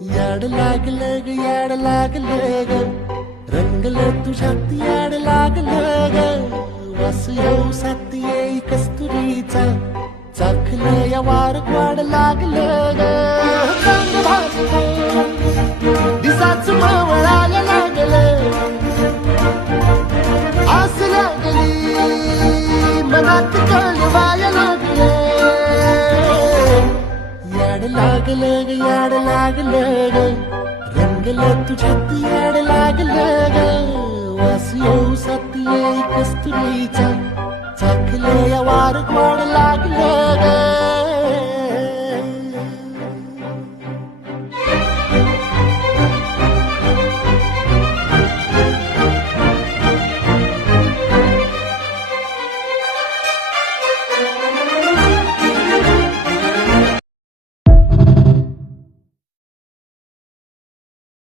याड लागलं ग याड लागलं ग रंगलं तुझ्यात याड लागलं ग वास येऊ साथ येई कस्तुरीचा चाखलं या वार वाड लागलं ग चांग भाजलं दिसाच मावळायला लागलं आस लागली मनात कळवायला लागलं याड लागलं ग याड लागलं ग रंगलं तुझ्यात याड लागलं ग वास येऊ साथ येई कस्तुरीचा चाखलं या वार वाड लागलं ग